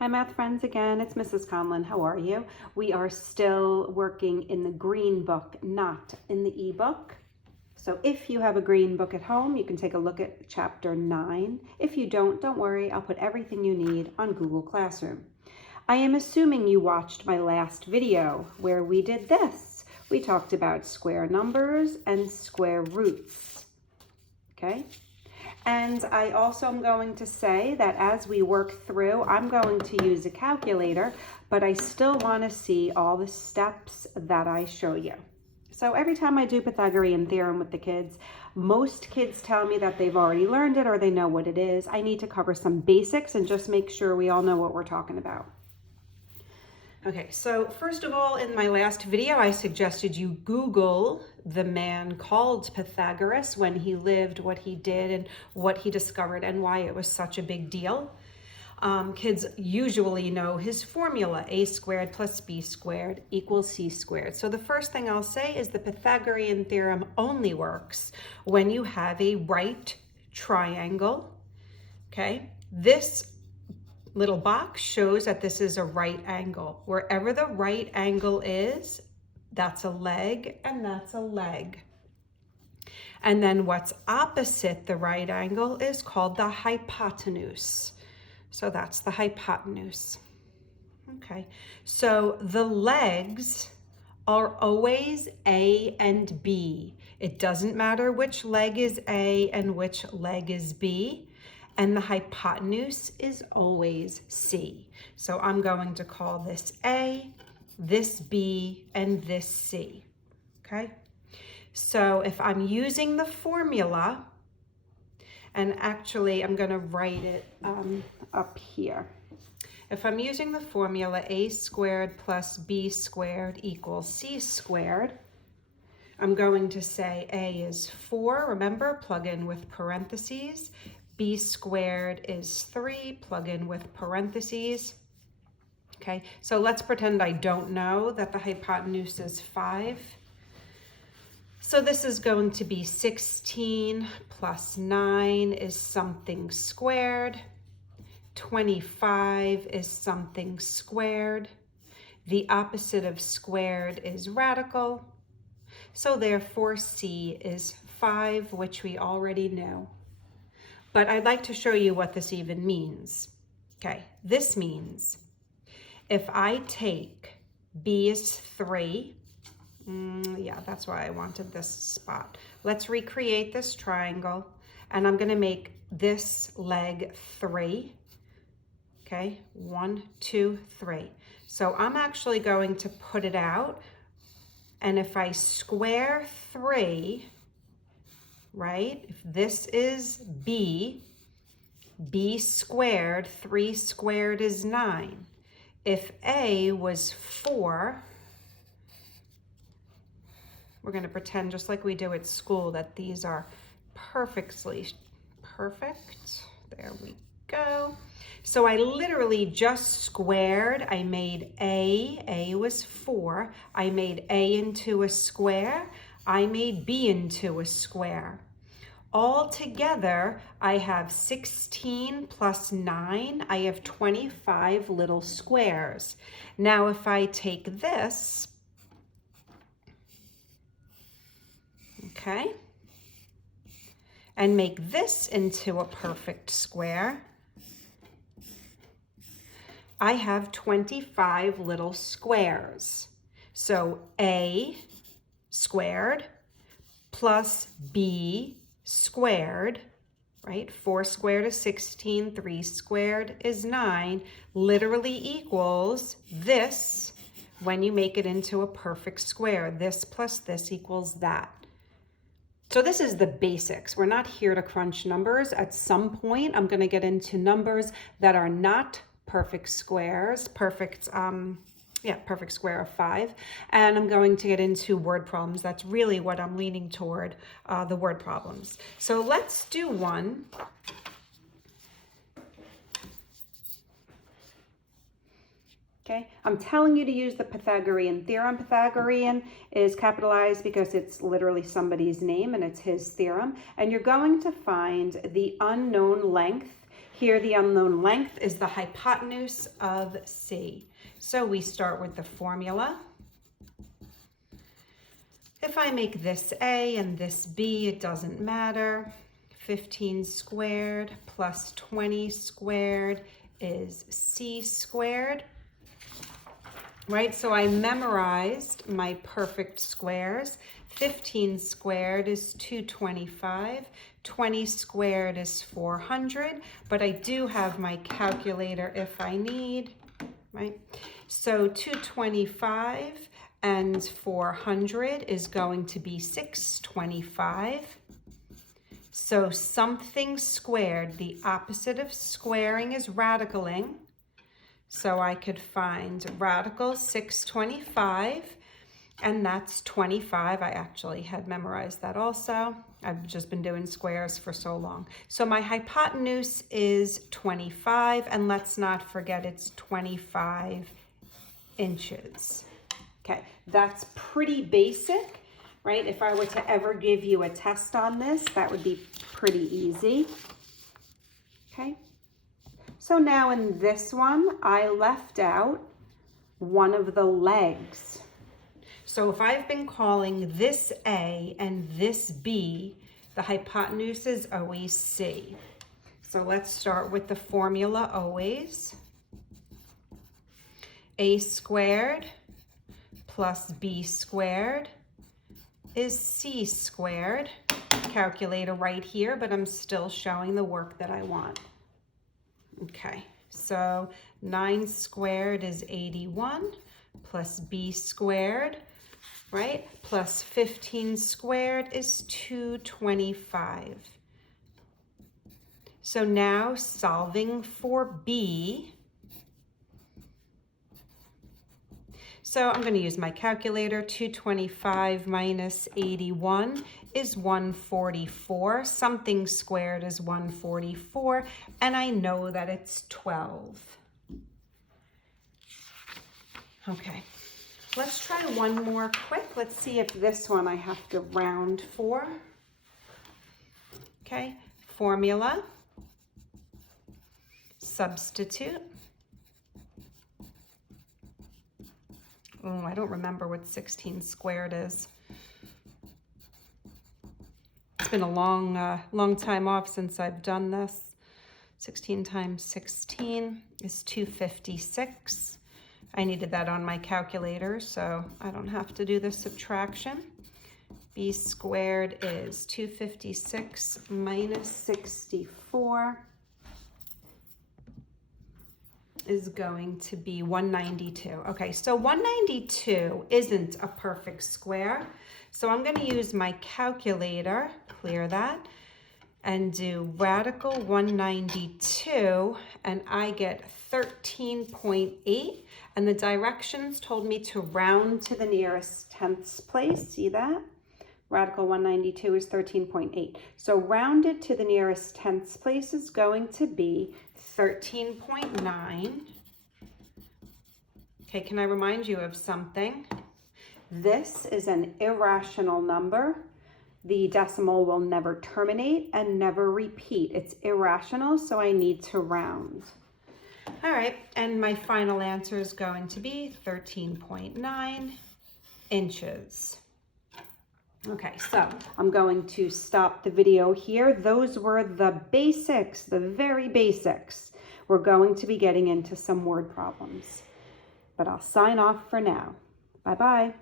Hi math friends again, it's Mrs. Conlon. How are you? We are still working in the green book, not in the ebook. So if you have a green book at home, you can take a look at chapter 9. If you don't worry, I'll put everything you need on Google Classroom. I am assuming you watched my last video where we did this. We talked about square numbers and square roots, okay? And I also am going to say that as we work through, I'm going to use a calculator, but I still want to see all the steps that I show you. So every time I do Pythagorean theorem with the kids, most kids tell me that they've already learned it or they know what it is. I need to cover some basics and just make sure we all know what we're talking about. Okay, so first of all, in my last video, I suggested you Google the man called Pythagoras, when he lived, what he did, and what he discovered, and why it was such a big deal. Kids usually know his formula, a squared plus b squared equals c squared. So the first thing I'll say is the Pythagorean theorem only works when you have a right triangle, okay? This little box shows that this is a right angle. Wherever the right angle is, that's a leg and that's a leg. And then what's opposite the right angle is called the hypotenuse. So that's the hypotenuse. Okay, so the legs are always A and B. It doesn't matter which leg is A and which leg is B. And the hypotenuse is always C. So I'm going to call this A, this B, and this C, okay? So if I'm using the formula, and actually I'm gonna write it up here. If I'm using the formula a squared plus b squared equals c squared, I'm going to say a is 4, remember, plug in with parentheses. B squared is 3, plug in with parentheses. Okay, so let's pretend I don't know that the hypotenuse is 5. So this is going to be 16 plus 9 is something squared. 25 is something squared. The opposite of squared is radical. So therefore C is 5, which we already know. But I'd like to show you what this even means. Okay, this means if I take B is 3, yeah, that's why I wanted this spot. Let's recreate this triangle, and I'm gonna make this leg 3. Okay, 1, 2, 3. So I'm actually going to put it out, and if I square 3, right? If this is B, B squared, 3 squared is 9. If A was 4, we're going to pretend just like we do at school that these are perfectly perfect. There we go. So I literally just squared. I made A was 4. I made A into a square. I made B into a square. All together, I have 16 plus 9. I have 25 little squares. Now, if I take this, okay, and make this into a perfect square, I have 25 little squares. So A squared plus B squared, right? 4 squared is 16, 3 squared is 9, literally equals this when you make it into a perfect square. This plus this equals that. So this is the basics. We're not here to crunch numbers. At some point, I'm going to get into numbers that are not perfect squares, perfect square of 5. And I'm going to get into word problems. That's really what I'm leaning toward, the word problems. So let's do one. Okay, I'm telling you to use the Pythagorean theorem. Pythagorean is capitalized because it's literally somebody's name and it's his theorem. And you're going to find the unknown length Here, the unknown length is the hypotenuse of C. So we start with the formula. If I make this A and this B, it doesn't matter. 15 squared plus 20 squared is C squared. Right, so I memorized my perfect squares. 15 squared is 225. 20 squared is 400, but I do have my calculator if I need, right? So 225 and 400 is going to be 625. So something squared, the opposite of squaring is radicaling. So I could find radical 625, and that's 25. I actually had memorized that also. I've just been doing squares for so long. So my hypotenuse is 25, and let's not forget it's 25 inches. Okay, that's pretty basic, right? If I were to ever give you a test on this, that would be pretty easy. Okay, so now in this one, I left out one of the legs. So if I've been calling this A and this B, the hypotenuse is always C. So let's start with the formula always. A squared plus B squared is C squared. Calculator right here, but I'm still showing the work that I want. Okay, so 9 squared is 81 plus B squared, right? Plus 15 squared is 225. So now solving for B. So I'm going to use my calculator. 225 minus 81 is 144. Something squared is 144, and I know that it's 12. Okay. Let's try one more quick. Let's see if this one I have to round for. Okay, formula, substitute. Oh, I don't remember what 16 squared is. It's been a long time off since I've done this. 16 times 16 is 256. I needed that on my calculator, so I don't have to do the subtraction. B squared is 256 minus 64 is going to be 192. Okay, so 192 isn't a perfect square, so I'm going to use my calculator, clear that, and do radical 192, and I get 13.8, and the directions told me to round to the nearest tenths place. See that? Radical 192 is 13.8. So rounded to the nearest tenths place is going to be 13.9. Okay, can I remind you of something? This is an irrational number. The decimal will never terminate and never repeat. It's irrational, so I need to round. All right, and my final answer is going to be 13.9 inches. Okay, so I'm going to stop the video here. Those were the basics, the very basics. We're going to be getting into some word problems, but I'll sign off for now. Bye-bye.